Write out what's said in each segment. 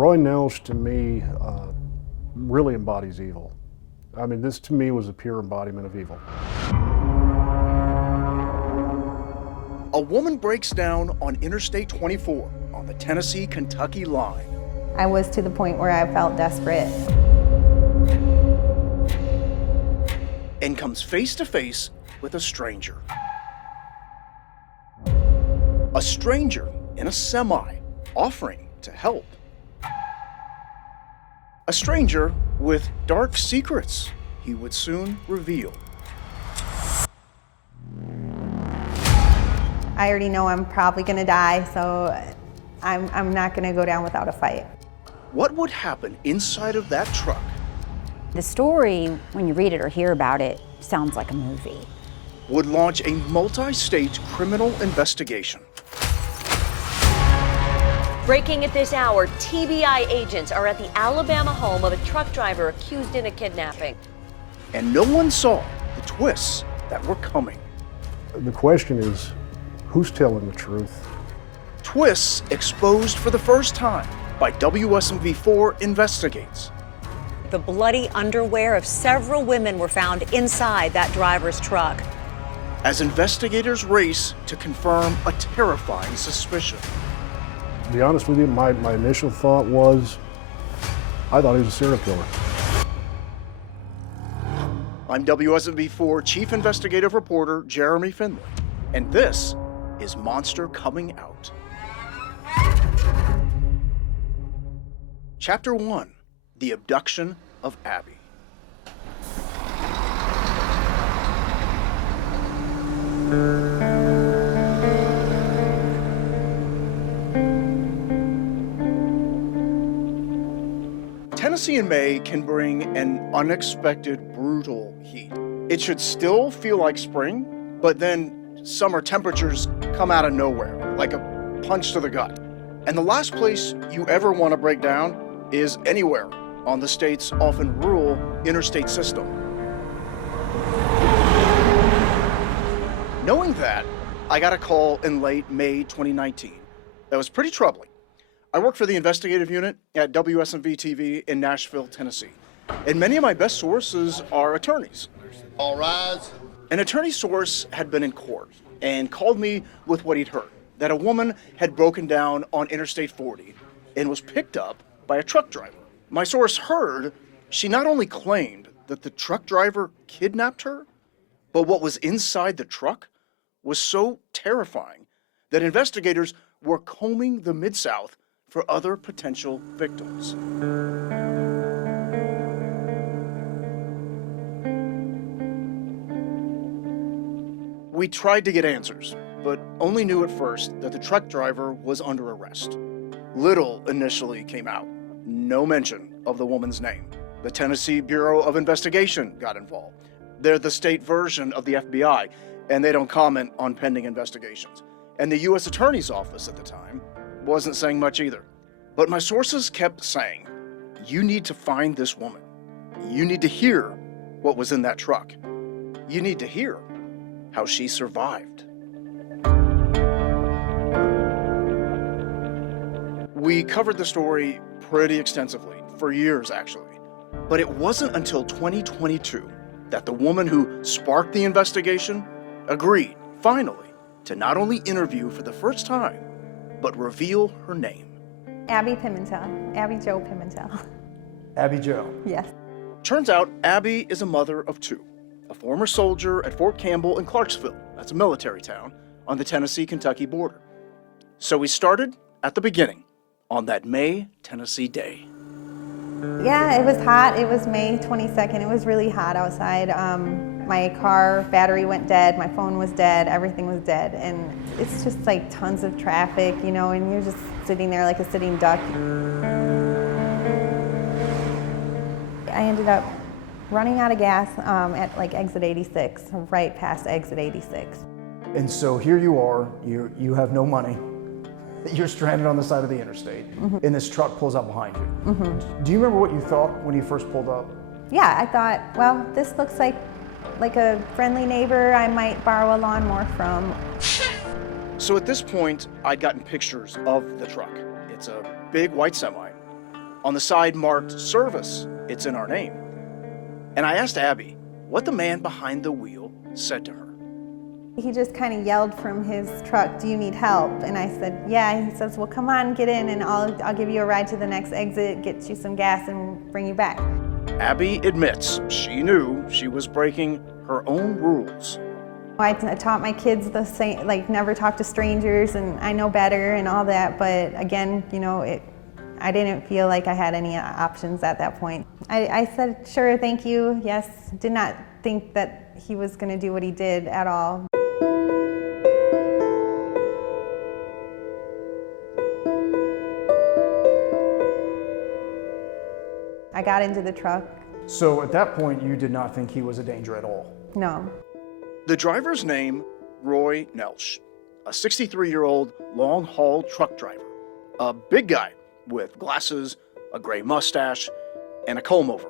Roy Nelsh, to me, really embodies evil. I mean, this to me was a pure embodiment of evil. A woman breaks down on Interstate 24 on the Tennessee-Kentucky line. I was to the point where I felt desperate. And comes face to face with a stranger. A stranger in a semi offering to help. A stranger with dark secrets he would soon reveal. I already know I'm probably gonna die, so I'm not gonna go down without a fight. What would happen inside of that truck? The story, when you read it or hear about it, sounds like a movie. Would launch a multi-state criminal investigation. Breaking at this hour, TBI agents are at the Alabama home of a truck driver accused in a kidnapping. And no one saw the twists that were coming. The question is, who's telling the truth? Twists exposed for the first time by WSMV4 Investigates. The bloody underwear of several women were found inside that driver's truck. As investigators race to confirm a terrifying suspicion. To be honest with you, my initial thought was, I thought he was a serial killer. I'm WSMV4 Chief Investigative Reporter Jeremy Finley, and this is Monster Coming Out. Chapter 1, The Abduction of Abby. Tennessee in May can bring an unexpected, brutal heat. It should still feel like spring, but then summer temperatures come out of nowhere, like a punch to the gut. And the last place you ever want to break down is anywhere on the state's often rural interstate system. Knowing that, I got a call in late May 2019 that was pretty troubling. I work for the investigative unit at WSMV TV in Nashville, Tennessee. And many of my best sources are attorneys. All rise. An attorney source had been in court and called me with what he'd heard, that a woman had broken down on Interstate 40 and was picked up by a truck driver. My source heard she not only claimed that the truck driver kidnapped her, but what was inside the truck was so terrifying that investigators were combing the Mid-South for other potential victims. We tried to get answers, but only knew at first that the truck driver was under arrest. Little initially came out. No mention of the woman's name. The Tennessee Bureau of Investigation got involved. They're the state version of the FBI, and they don't comment on pending investigations. And the U.S. Attorney's Office at the time wasn't saying much either. But my sources kept saying, you need to find this woman. You need to hear what was in that truck. You need to hear how she survived. We covered the story pretty extensively, for years actually. But it wasn't until 2022 that the woman who sparked the investigation agreed, finally, to not only interview for the first time, but reveal her name. Abby Pimentel, Abby Jo Pimentel. Abby Jo. Yes. Turns out Abby is a mother of two, a former soldier at Fort Campbell in Clarksville, that's a military town, on the Tennessee-Kentucky border. So we started at the beginning, on that May, Tennessee day. Yeah, it was hot. It was May 22nd. It was really hot outside. My car battery went dead, my phone was dead, everything was dead. And it's just like tons of traffic, you know, and you're just sitting there like a sitting duck. I ended up running out of gas at like exit 86, right past exit 86. And so here you are, you have no money. You're stranded on the side of the interstate, and this truck pulls up behind you. Do you remember what you thought when you first pulled up? Yeah, I thought, well, this looks like a friendly neighbor I might borrow a lawnmower from. So at this point, I'd gotten pictures of the truck. It's a big white semi, On the side marked service, it's in our name. And I asked Abby what the man behind the wheel said to her. He just kind of yelled from his truck, "Do you need help?" And I said, "Yeah." He says, "Well, come on, get in, and I'll give you a ride to the next exit, get you some gas, and bring you back." Abby admits she knew she was breaking her own rules. I taught my kids the same, like never talk to strangers, and I know better and all that. But again, you know, I didn't feel like I had any options at that point. I said, "Sure, thank you, yes." Did not think that he was going to do what he did at all. I got into the truck. So at that point, you did not think he was a danger at all? No. The driver's name, Roy Nelsh, a 63-year-old long-haul truck driver, a big guy with glasses, a gray mustache, and a comb-over.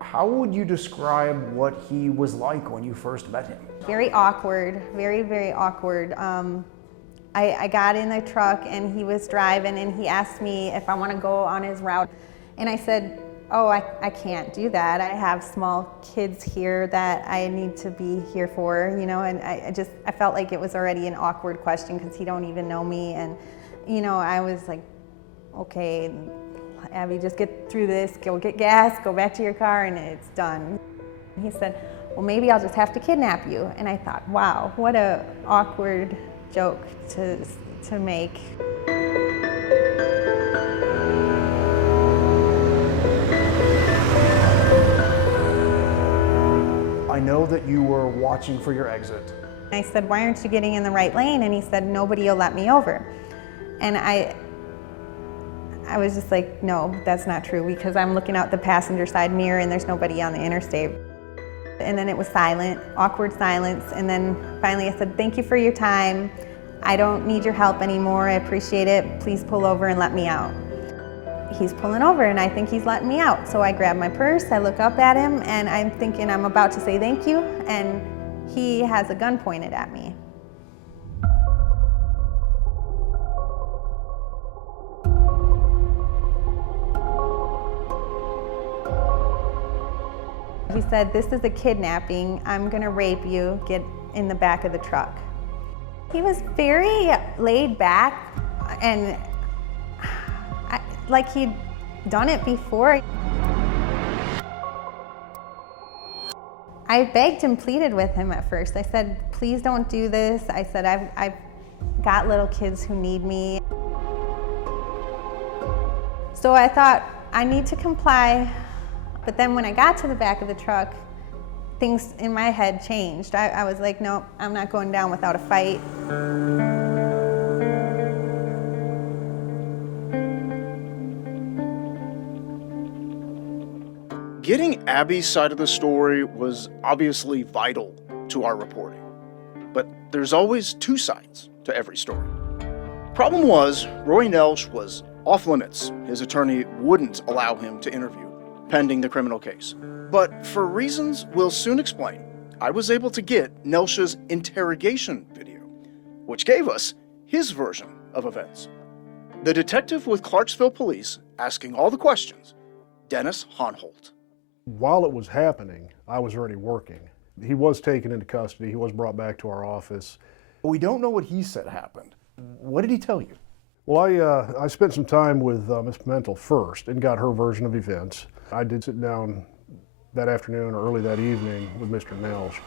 How would you describe what he was like when you first met him? Very awkward, very, very awkward. I got in the truck and he was driving and he asked me if I want to go on his route. And I said, "Oh, I can't do that. I have small kids here that I need to be here for," you know, and I felt like it was already an awkward question because he don't even know me. And, you know, I was like, "Okay, Abby, just get through this, go get gas, go back to your car, and it's done." He said, "Well, maybe I'll just have to kidnap you." And I thought, wow, what a awkward joke to make. I know that you were watching for your exit. I said, "Why aren't you getting in the right lane?" And he said, "Nobody will let me over." And I was just like, no, that's not true, because I'm looking out the passenger side mirror and there's nobody on the interstate. And then it was silent, awkward silence. And then finally I said, "Thank you for your time. I don't need your help anymore. I appreciate it. Please pull over and let me out." He's pulling over and I think he's letting me out. So I grab my purse, I look up at him, and I'm thinking I'm about to say thank you, and he has a gun pointed at me. He said, "This is a kidnapping. I'm gonna rape you. Get in the back of the truck." He was very laid back and like he'd done it before. I begged and pleaded with him at first. I said, "Please don't do this." I said, I've got little kids who need me. So I thought, I need to comply. But then when I got to the back of the truck, things in my head changed. I was like, nope, I'm not going down without a fight. Getting Abby's side of the story was obviously vital to our reporting. But there's always two sides to every story. Problem was, Roy Nelsh was off limits. His attorney wouldn't allow him to interview, pending the criminal case. But for reasons we'll soon explain, I was able to get Nelsh's interrogation video, which gave us his version of events. The detective with Clarksville Police asking all the questions, Dennis Honholt. While it was happening, I was already working. He was taken into custody. He was brought back to our office. We don't know what he said happened. What did he tell you? Well, I spent some time with Ms. Pimentel first and got her version of events. I did sit down that afternoon or early that evening with Mr. Nelsh.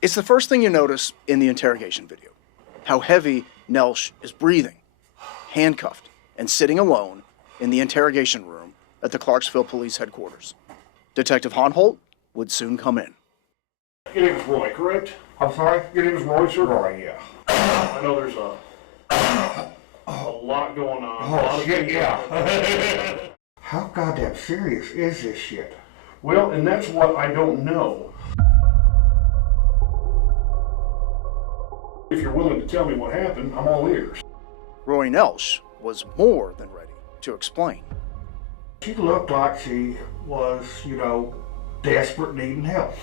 It's the first thing you notice in the interrogation video, how heavy Nelsh is breathing, handcuffed and sitting alone in the interrogation room at the Clarksville Police Headquarters. Detective Honholt would soon come in. Your name is Roy, correct? I'm sorry? Your name is Roy, sir? Roy, yeah. I know there's a lot going on. Oh, shit, yeah. How goddamn serious is this shit? Well, and that's what I don't know. If you're willing to tell me what happened, I'm all ears. Roy Nelsh was more than ready to explain. She looked like she was, desperate, needing help.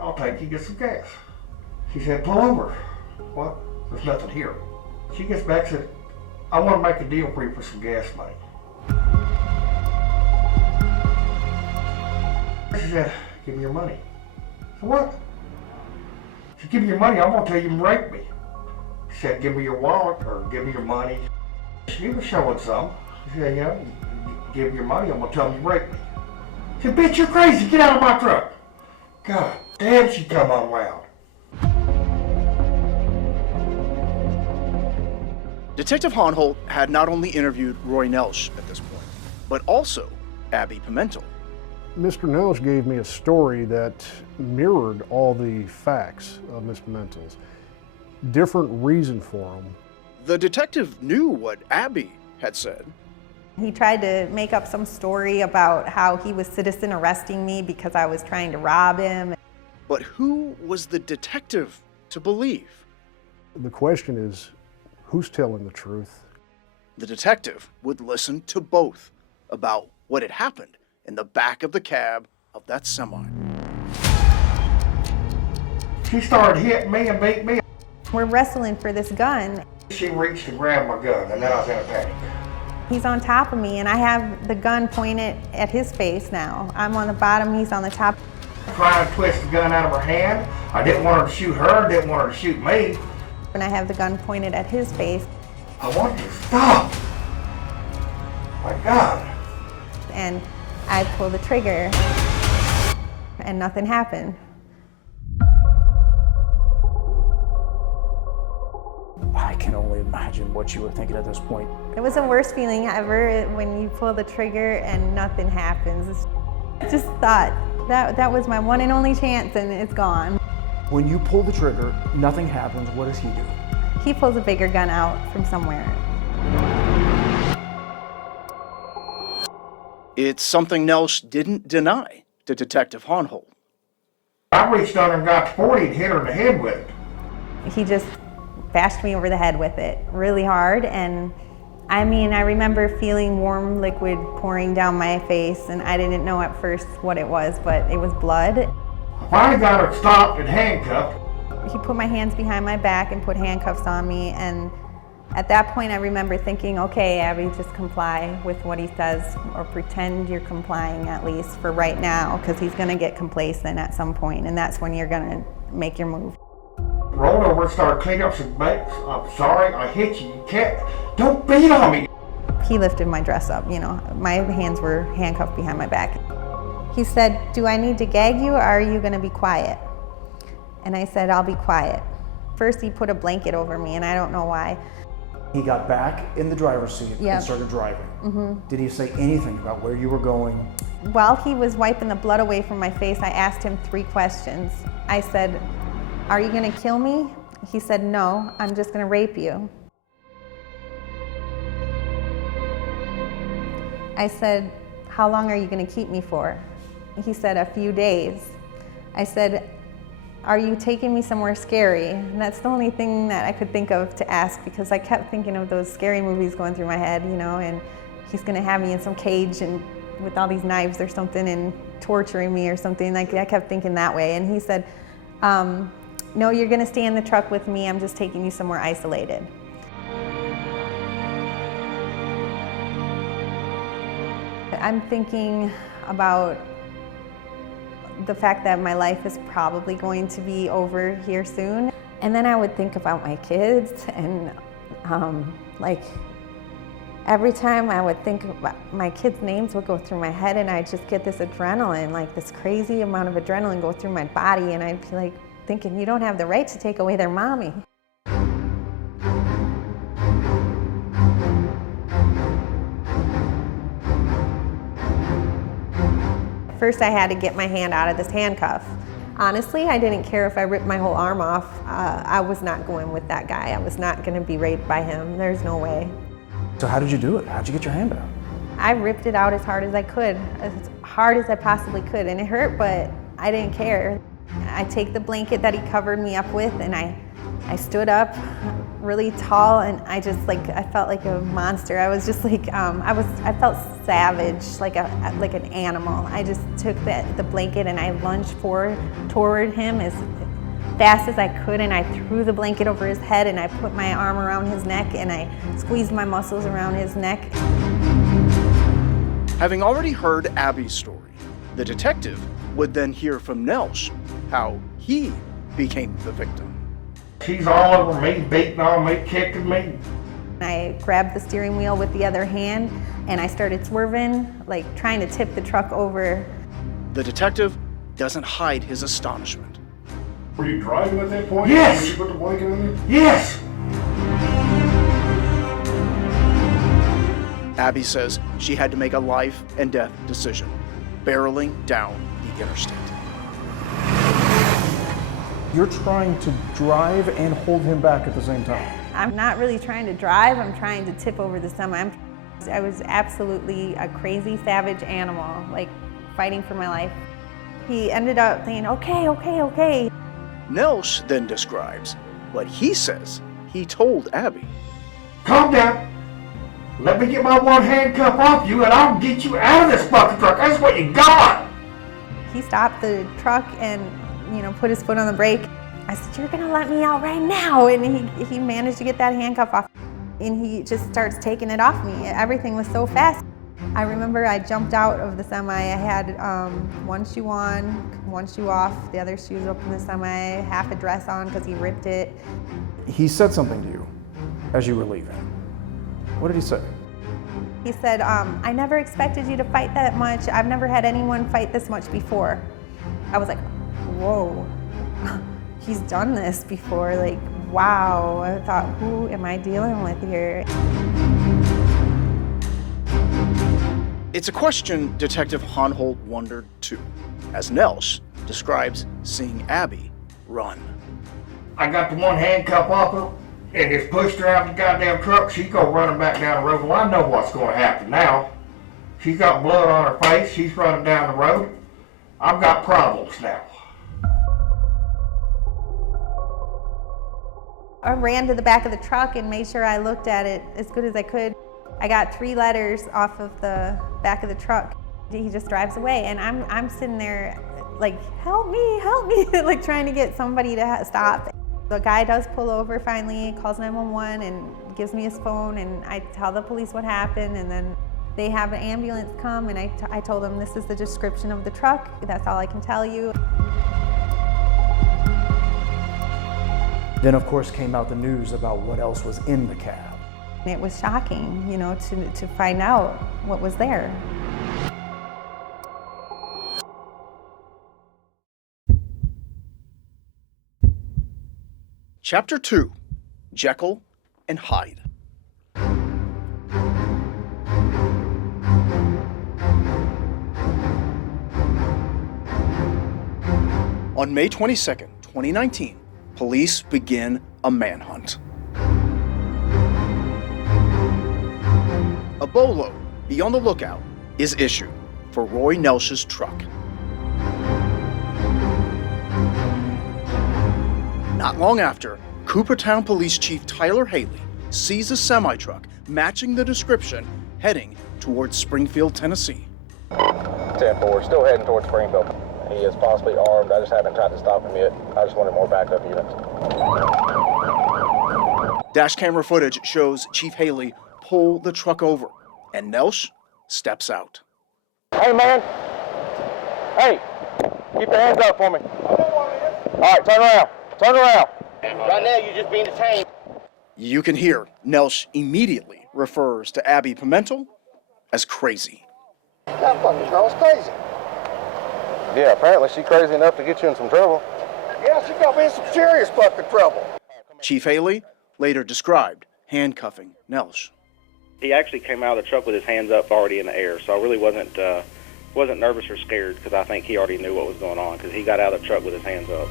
I'll take you get some gas. She said, pull over. What? There's nothing here. She gets back and said, I want to make a deal for you for some gas money. She said, give me your money. I said, what? She said, give me your money, I'm gonna tell you rape me. She said, give me your wallet or give me your money. She was showing some. She said, yeah, give me your money, I'm gonna tell them you raped me. She said, bitch, you're crazy, get out of my truck. God damn, she come on loud. Detective Honholt had not only interviewed Roy Nelsh at this point, but also Abby Pimentel. Mr. Nelsh gave me a story that mirrored all the facts of Miss Pimentel's. Different reason for them. The detective knew what Abby had said. He tried to make up some story about how he was citizen arresting me because I was trying to rob him. But who was the detective to believe? The question is, who's telling the truth? The detective would listen to both about what had happened in the back of the cab of that semi. She started hitting me and beating me. We're wrestling for this gun. She reached and grabbed my gun, and then I was in a panic. He's on top of me, and I have the gun pointed at his face now. I'm on the bottom, he's on the top. Trying to twist the gun out of her hand. I didn't want her to shoot her, didn't want her to shoot me. And I have the gun pointed at his face. I want you to stop. My God. And I pulled the trigger, and nothing happened. I can only imagine what you were thinking at this point. It was the worst feeling ever when you pull the trigger and nothing happens. I just thought that was my one and only chance, and it's gone. When you pull the trigger, nothing happens. What does he do? He pulls a bigger gun out from somewhere. It's something Nelsh didn't deny to Detective Honholt. I reached under and got the 40 and hit her in the head with it. He just bashed me over the head with it really hard, and I mean, I remember feeling warm liquid pouring down my face, and I didn't know at first what it was, but it was blood. I finally got her stopped and handcuffed. He put my hands behind my back and put handcuffs on me, and at that point I remember thinking, okay, Abby, just comply with what he says, or pretend you're complying at least for right now, because he's gonna get complacent at some point, and that's when you're gonna make your move. Rolled over and started cleaning up some bakes. I'm sorry, I hit you. You can't, don't beat on me. He lifted my dress up, you know, my hands were handcuffed behind my back. He said, do I need to gag you, or are you gonna be quiet? And I said, I'll be quiet. First he put a blanket over me, and I don't know why. He got back in the driver's seat and started driving. Did he say anything about where you were going? While he was wiping the blood away from my face, I asked him 3 questions. I said, are you gonna kill me? He said, no, I'm just gonna rape you. I said, how long are you gonna keep me for? He said, a few days. I said, are you taking me somewhere scary? And that's the only thing that I could think of to ask, because I kept thinking of those scary movies going through my head, you know, and he's gonna have me in some cage and with all these knives or something and torturing me or something. Like, I kept thinking that way. And he said, no, you're gonna stay in the truck with me. I'm just taking you somewhere isolated. I'm thinking about the fact that my life is probably going to be over here soon. And then I would think about my kids, and like every time I would think about my kids' names would go through my head, and I'd just get this adrenaline, like this crazy amount of adrenaline go through my body, and I'd be like thinking, you don't have the right to take away their mommy. First, I had to get my hand out of this handcuff. Honestly, I didn't care if I ripped my whole arm off. I was not going with that guy. I was not gonna be raped by him. There's no way. So how did you do it? How'd you get your hand out? I ripped it out as hard as I could, as hard as I possibly could, and it hurt, but I didn't care. I take the blanket that he covered me up with, and I stood up really tall, and I felt like a monster. I was just like, I felt savage, like an animal. I just took the blanket and I lunged forward toward him as fast as I could, and I threw the blanket over his head, and I put my arm around his neck, and I squeezed my muscles around his neck. Having already heard Abby's story, the detective would then hear from Nelsh how he became the victim. She's all over me, beating on me, kicking me. I grabbed the steering wheel with the other hand, and I started swerving, like trying to tip the truck over. The detective doesn't hide his astonishment. Were you driving at that point? Yes. Did you put the blanket on there? Yes! Abby says she had to make a life and death decision, barreling down the interstate. You're trying to drive and hold him back at the same time. I'm not really trying to drive, I'm trying to tip over the semi. I was absolutely a crazy, savage animal, like fighting for my life. He ended up saying, okay, okay, okay. Nelsh then describes what he says he told Abby. Calm down. Let me get my one handcuff off you and I'll get you out of this fucking truck. That's what you got. He stopped the truck and, put his foot on the brake. I said, you're gonna let me out right now. And he managed to get that handcuff off. And he just starts taking it off me. Everything was so fast. I remember I jumped out of the semi. I had one shoe on, one shoe off, the other shoe's up in the semi, half a dress on because he ripped it. He said something to you as you were leaving. What did he say? He said, I never expected you to fight that much. I've never had anyone fight this much before. I was like, whoa, he's done this before. Like, wow. I thought, who am I dealing with here? It's a question Detective Honholt wondered too, as Nelsh describes seeing Abby run. I got the one handcuff off her and just pushed her out of the goddamn truck. She's gonna run back down the road. Well, I know what's gonna happen now. She's got blood on her face. She's running down the road. I've got problems now. I ran to the back of the truck and made sure I looked at it as good as I could. I got 3 letters off of the back of the truck. He just drives away, and I'm sitting there like, help me, like trying to get somebody to stop. The guy does pull over finally, calls 911 and gives me his phone, and I tell the police what happened, and then they have an ambulance come, and I told them this is the description of the truck. That's all I can tell you. Then, of course, came out the news about what else was in the cab. It was shocking, to find out what was there. Chapter 2, Jekyll and Hyde. On May 22nd, 2019, police begin a manhunt. A bolo, be on the lookout, is issued for Roy Nelsh's truck. Not long after, Coopertown Police Chief Tyler Haley sees a semi-truck matching the description heading towards Springfield, Tennessee. 10-4, still heading towards Springfield. He is possibly armed. I just haven't tried to stop him yet. I just wanted more backup units. Dash camera footage shows Chief Haley pull the truck over, and Nelsh steps out. Hey, man. Hey, keep your hands up for me. All right, turn around. Turn around. Right now, you're just being detained. You can hear Nelsh immediately refers to Abby Pimentel as crazy. That fucking girl's crazy. Yeah, apparently she's crazy enough to get you in some trouble. Yeah, she got me in some serious fucking trouble. Chief Haley later described handcuffing Nelsh. He actually came out of the truck with his hands up already in the air, so I really wasn't nervous or scared because I think he already knew what was going on because he got out of the truck with his hands up.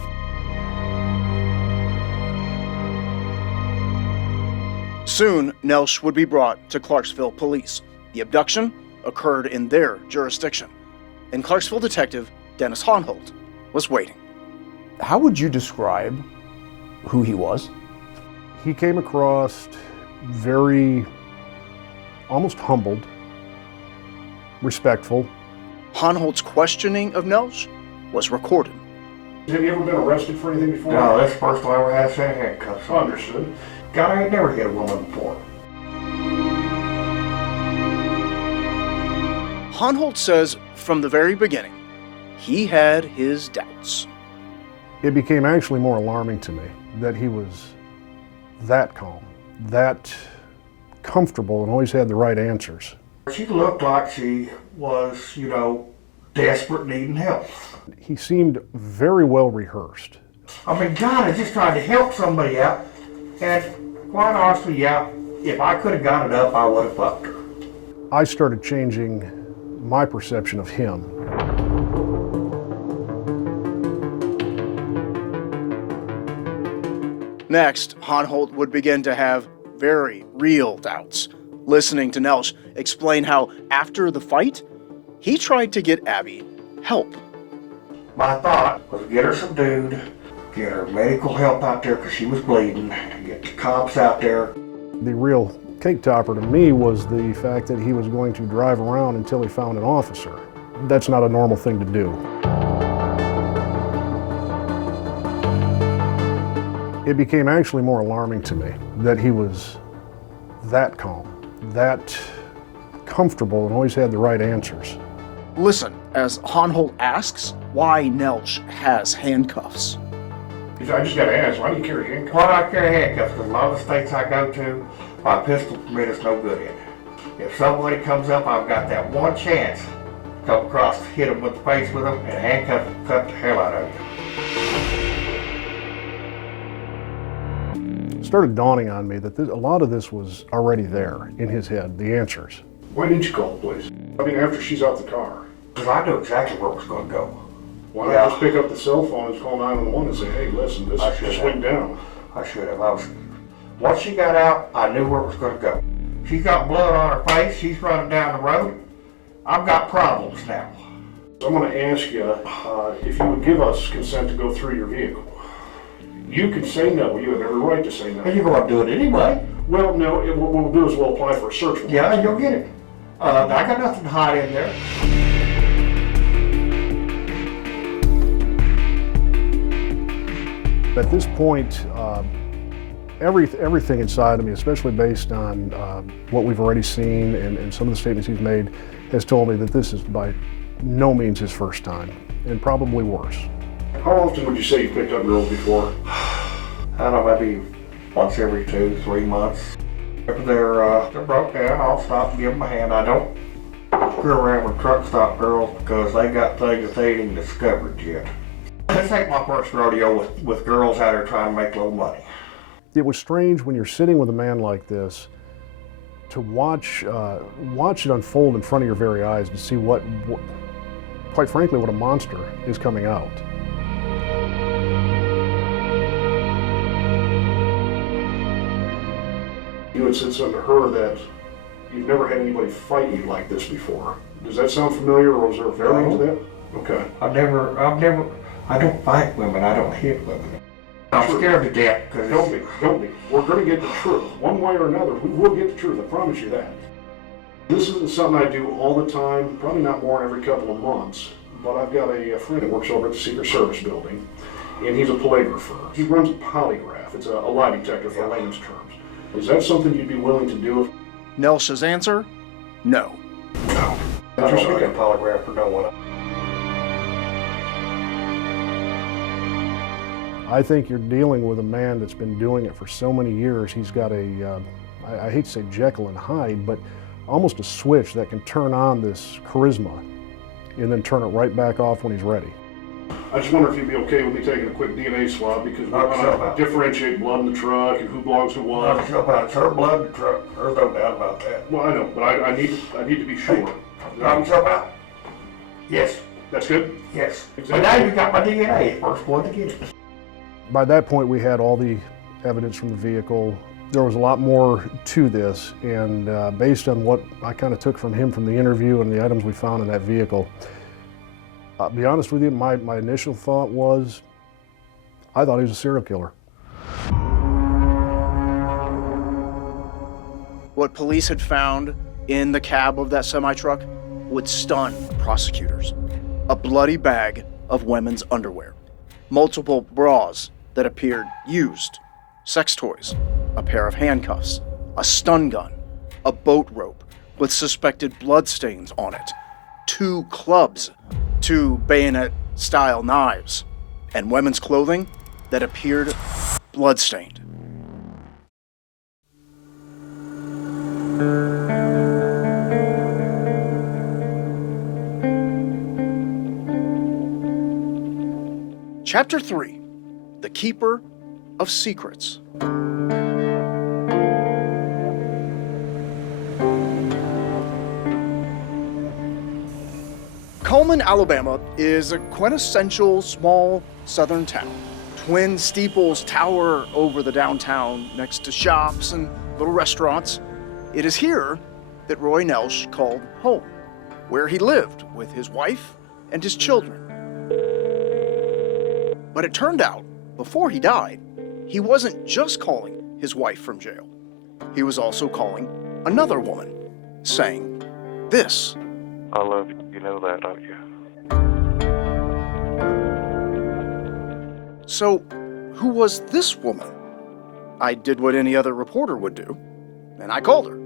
Soon, Nelsh would be brought to Clarksville Police. The abduction occurred in their jurisdiction, and Clarksville detective Dennis Honholt was waiting. How would you describe who he was? He came across very, almost humbled, respectful. Honholt's questioning of Nelsh was recorded. Have you ever been arrested for anything before? No, that's the first time I ever had a set of handcuffs on. Understood. God, I ain't never hit a woman before. Honholt says from the very beginning, he had his doubts. It became actually more alarming to me that he was that calm, that comfortable, and always had the right answers. She looked like she was, desperate, needing help. He seemed very well rehearsed. I mean, God, I just tried to help somebody out, and quite honestly, yeah, if I could have got it up, I would have fucked her. I started changing my perception of him. Next, Honholt would begin to have very real doubts, listening to Nelsh explain how, after the fight, he tried to get Abby help. My thought was get her subdued, get her medical help out there because she was bleeding, get the cops out there. The real cake topper to me was the fact that he was going to drive around until he found an officer. That's not a normal thing to do. It became actually more alarming to me that he was that calm, that comfortable, and always had the right answers. Listen as Honholt asks why Nelsh has handcuffs. I just got to ask, why do you carry handcuffs? Why do I carry handcuffs? Because a lot of the states I go to, my pistol permit is no good in it. If somebody comes up, I've got that one chance to come across, hit them with the face with them, and handcuff them, cut the hell out of you. It started dawning on me that a lot of this was already there in his head, the answers. Why didn't you call the police? I mean, after she's out the car. Because I knew exactly where it was going to go. Why not just pick up the cell phone and call 911 and say, hey, listen, this just went down? I should have. Once she got out, I knew where it was going to go. She's got blood on her face. She's running down the road. I've got problems now. I'm going to ask you if you would give us consent to go through your vehicle. You can say no. You have every right to say no. And you're going to do it anyway. Well, no. What we'll do is we'll apply for a search warrant. Yeah, you'll get it. I got nothing to hide in there. At this point, everything inside of me, especially based on what we've already seen and some of the statements he's made, has told me that this is by no means his first time, and probably worse. How often would you say you picked up girls before? I don't know, maybe once every 2-3 months. If they're broke down, I'll stop and give them a hand. I don't screw around with truck stop girls because they got things that they ain't even discovered yet. This ain't my first rodeo with girls out there trying to make a little money. It was strange when you're sitting with a man like this to watch it unfold in front of your very eyes and see what quite frankly, what a monster is coming out. You had said something to her that you've never had anybody fight you like this before. Does that sound familiar, or was there a variant to that? Okay. I don't fight women, I don't hit women. I'm scared to death. Don't be. We're going to get the truth. One way or another, we will get the truth, I promise you that. This isn't something I do all the time, probably not more than every couple of months, but I've got a friend that works over at the Secret Service building, and he's a polygrapher. He runs a polygraph. It's a lie detector for layman's terms. Is that something you'd be willing to do? Nelsha's answer? No. No. I don't like a polygraph for no one. I think you're dealing with a man that's been doing it for so many years. He's got I hate to say Jekyll and Hyde, but almost a switch that can turn on this charisma and then turn it right back off when he's ready. I just wonder if you'd be okay with me taking a quick DNA swab, because we're going to differentiate blood in the truck and who belongs to what. It's her blood in the truck. There's no doubt about that. Well, I know, but I need to be sure. I'm sure about. Yes. That's good? Yes. Exactly. But now you got my DNA. First one to get it. By that point, we had all the evidence from the vehicle. There was a lot more to this, and based on what I kind of took from him from the interview and the items we found in that vehicle, I'll be honest with you, my initial thought was, I thought he was a serial killer. What police had found in the cab of that semi-truck would stun prosecutors. A bloody bag of women's underwear. multiple bras that appeared used, sex toys, a pair of handcuffs, a stun gun, a boat rope with suspected bloodstains on it, 2 clubs, 2 bayonet-style knives, and women's clothing that appeared bloodstained. Chapter 3, The Keeper of Secrets. Cullman, Alabama is a quintessential small southern town. Twin steeples tower over the downtown next to shops and little restaurants. It is here that Roy Nelsh called home, where he lived with his wife and his children. But it turned out, before he died, he wasn't just calling his wife from jail. He was also calling another woman, saying this. I love you. You know that, don't you? So, who was this woman? I did what any other reporter would do, and I called her,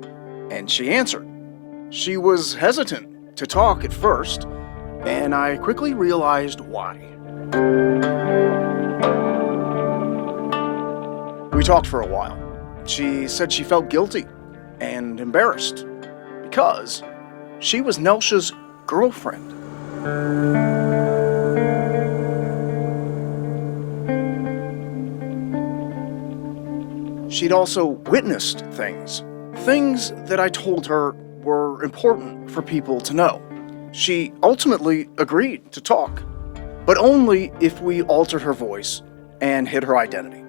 and she answered. She was hesitant to talk at first, and I quickly realized why. We talked for a while. She said she felt guilty and embarrassed because she was Nelsh's girlfriend. She'd also witnessed things that I told her were important for people to know. She ultimately agreed to talk, but only if we altered her voice and hid her identity.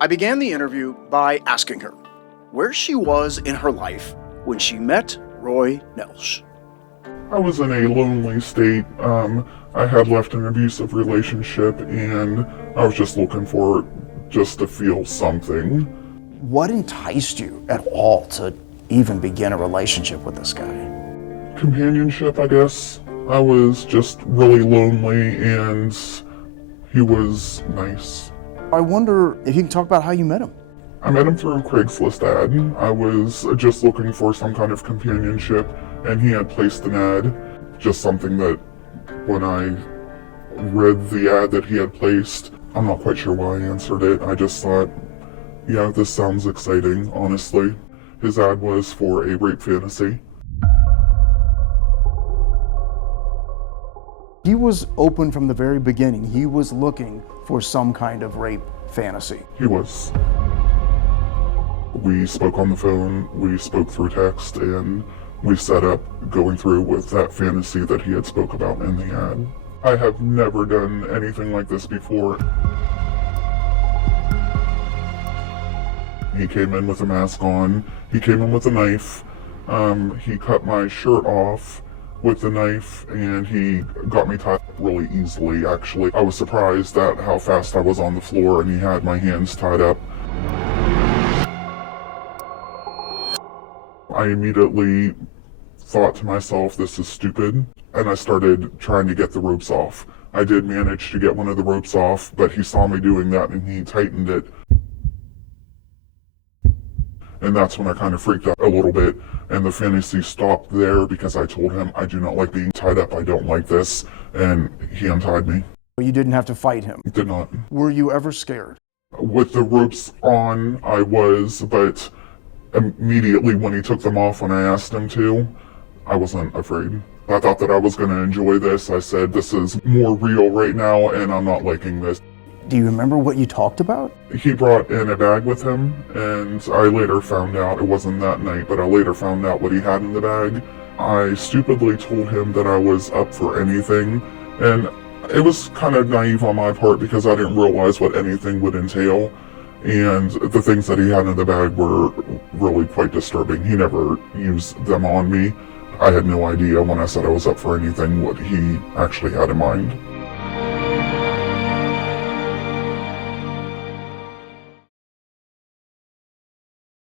I began the interview by asking her where she was in her life when she met Roy Nelsh. I was in a lonely state. I had left an abusive relationship, and I was just looking for just to feel something. What enticed you at all to even begin a relationship with this guy? Companionship, I guess. I was just really lonely, and he was nice. I wonder if you can talk about how you met him. I met him through a Craigslist ad. I was just looking for some kind of companionship, and he had placed an ad, just something that when I read the ad that he had placed, I'm not quite sure why I answered it. I just thought, yeah, this sounds exciting, honestly. His ad was for a rape fantasy. He was open from the very beginning. He was looking for some kind of rape fantasy. He was. We spoke on the phone, we spoke through text, and we set up going through with that fantasy that he had spoke about in the ad. I have never done anything like this before. He came in with a mask on, he came in with a knife, he cut my shirt off with the knife, and he got me tied up really easily, actually. I was surprised at how fast I was on the floor, and he had my hands tied up. I immediately thought to myself, this is stupid, and I started trying to get the ropes off. I did manage to get one of the ropes off, but he saw me doing that and he tightened it. And that's when I kind of freaked out a little bit, and the fantasy stopped there because I told him, I do not like being tied up, I don't like this, and he untied me. You didn't have to fight him? Did not. Were you ever scared? With the ropes on, I was, but immediately when he took them off when I asked him to, I wasn't afraid. I thought that I was going to enjoy this. I said, this is more real right now, and I'm not liking this. Do you remember what you talked about? He brought in a bag with him, and I later found out, it wasn't that night, but I later found out what he had in the bag. I stupidly told him that I was up for anything, and it was kind of naive on my part because I didn't realize what anything would entail, and the things that he had in the bag were really quite disturbing. He never used them on me. I had no idea when I said I was up for anything what he actually had in mind.